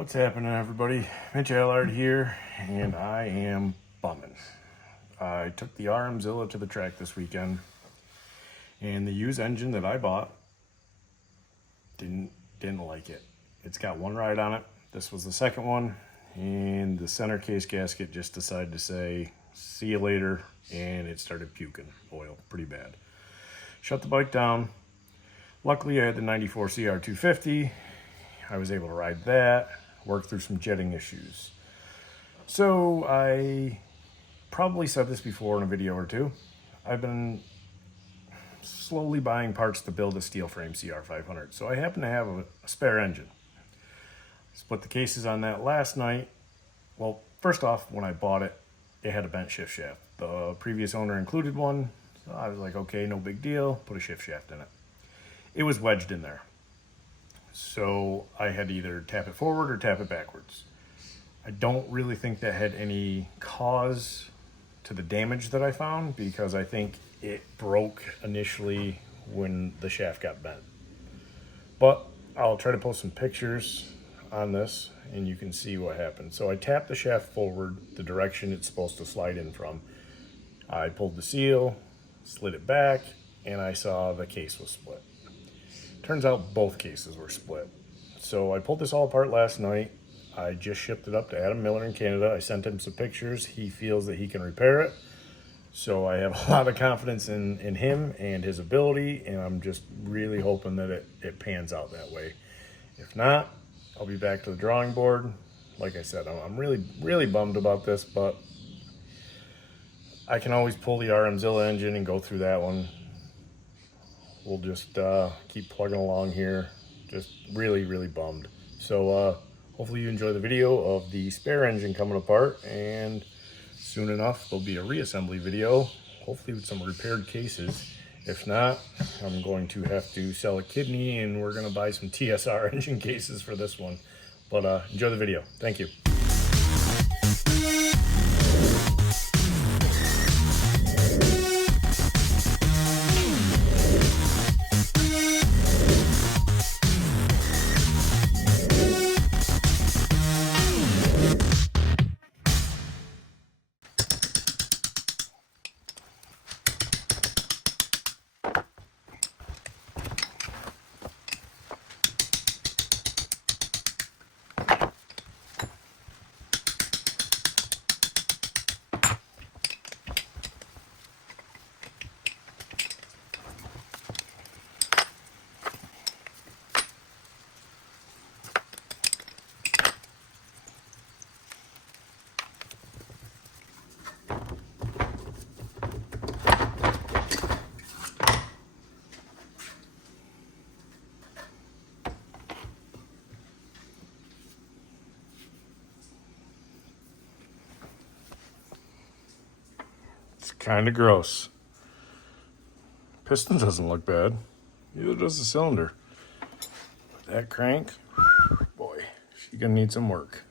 What's happening, everybody? Mitch Allard here, and I am bumming. I took the RMzilla to the track this weekend, and the used engine that I bought didn't like it. It's got one ride on it. This was the second one, and the center case gasket just decided to say, "See you later," and it started puking oil pretty bad. Shut the bike down. Luckily, I had the 94 CR250. I was able to ride that, work through some jetting issues. So I probably said this before in a video or two. I've been slowly buying parts to build a steel frame CR500. So I happen to have a spare engine. Split the cases on that last night. Well, first off, when I bought it, it had a bent shift shaft. The previous owner included one. So I was like, okay, no big deal. Put a shift shaft in it. It was wedged in there. So I had to either tap it forward or tap it backwards. I don't really think that had any cause to the damage that I found, because I think it broke initially when the shaft got bent. But I'll try to post some pictures on this and you can see what happened. So I tapped the shaft forward, the direction it's supposed to slide in from. I pulled the seal, slid it back, and I saw the case was split. Turns out both cases were split. So I pulled this all apart last night. I just shipped it up to Adam Miller in Canada. I sent him some pictures. He feels that he can repair it. So I have a lot of confidence in him and his ability, and I'm just really hoping that it pans out that way. If not, I'll be back to the drawing board. Like I said, I'm really bummed about this, but I can always pull the RMzilla engine and go through that one. We'll just keep plugging along here. Just really bummed. So hopefully you enjoy the video of the spare engine coming apart, and soon enough there'll be a reassembly video, hopefully with some repaired cases. If not, I'm going to have to sell a kidney and we're going to buy some TSR engine cases for this one. But enjoy the video. Thank you. Kind of gross. Piston doesn't look bad. Neither does the cylinder. But that crank, boy, she's gonna need some work.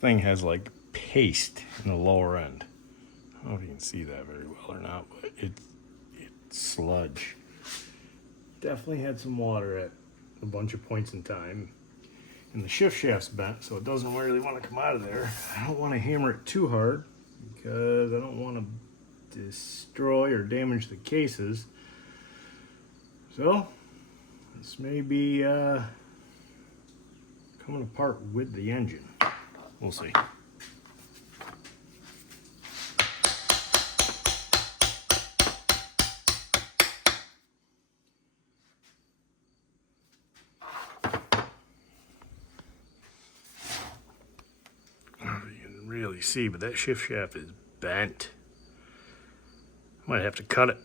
thing has like paste in the lower end. I don't know if you can see that very well or not, but it's sludge. Definitely had some water at a bunch of points in time. And the shift shaft's bent, so it doesn't really want to come out of there. I don't want to hammer it too hard because I don't want to destroy or damage the cases. So this may be coming apart with the engine. We'll see. Really see, but that shift shaft is bent. Might have to cut it.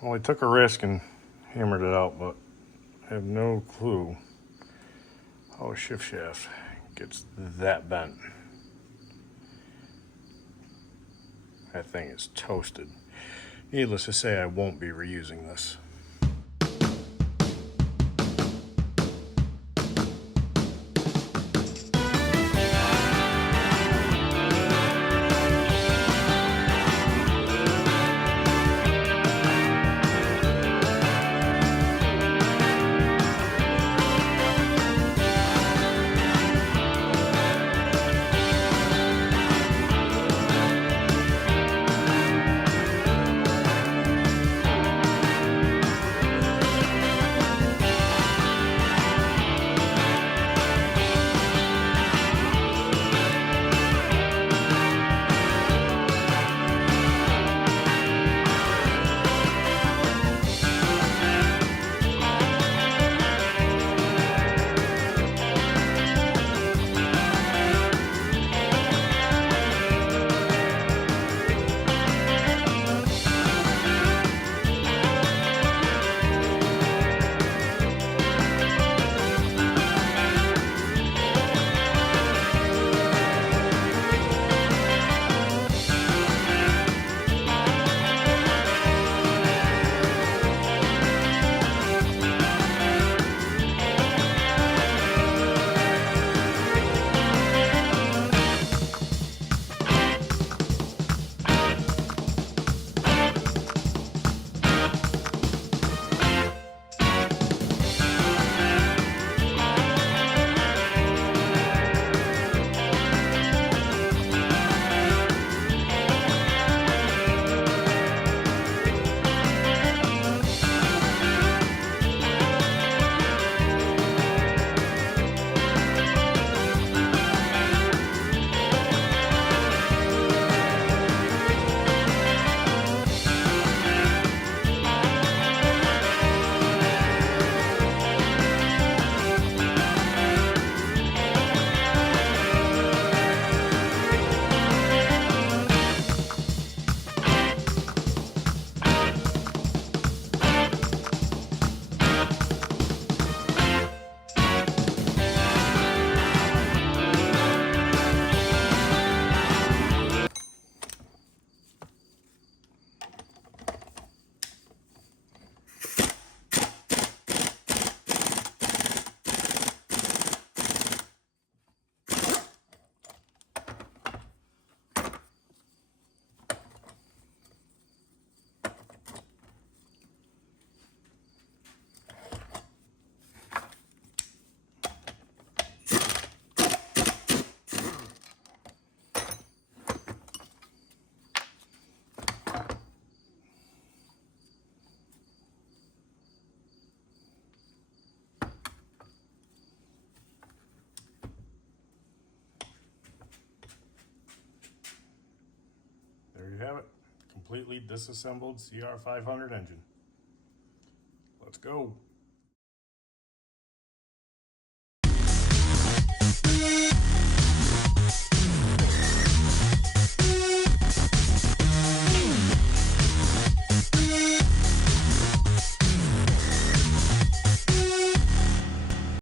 Well, I took a risk and hammered it out, but I have no clue how a shift shaft gets that bent. That thing is toasted. Needless to say, I won't be reusing this. There you have it. Completely disassembled CR500 engine. Let's go.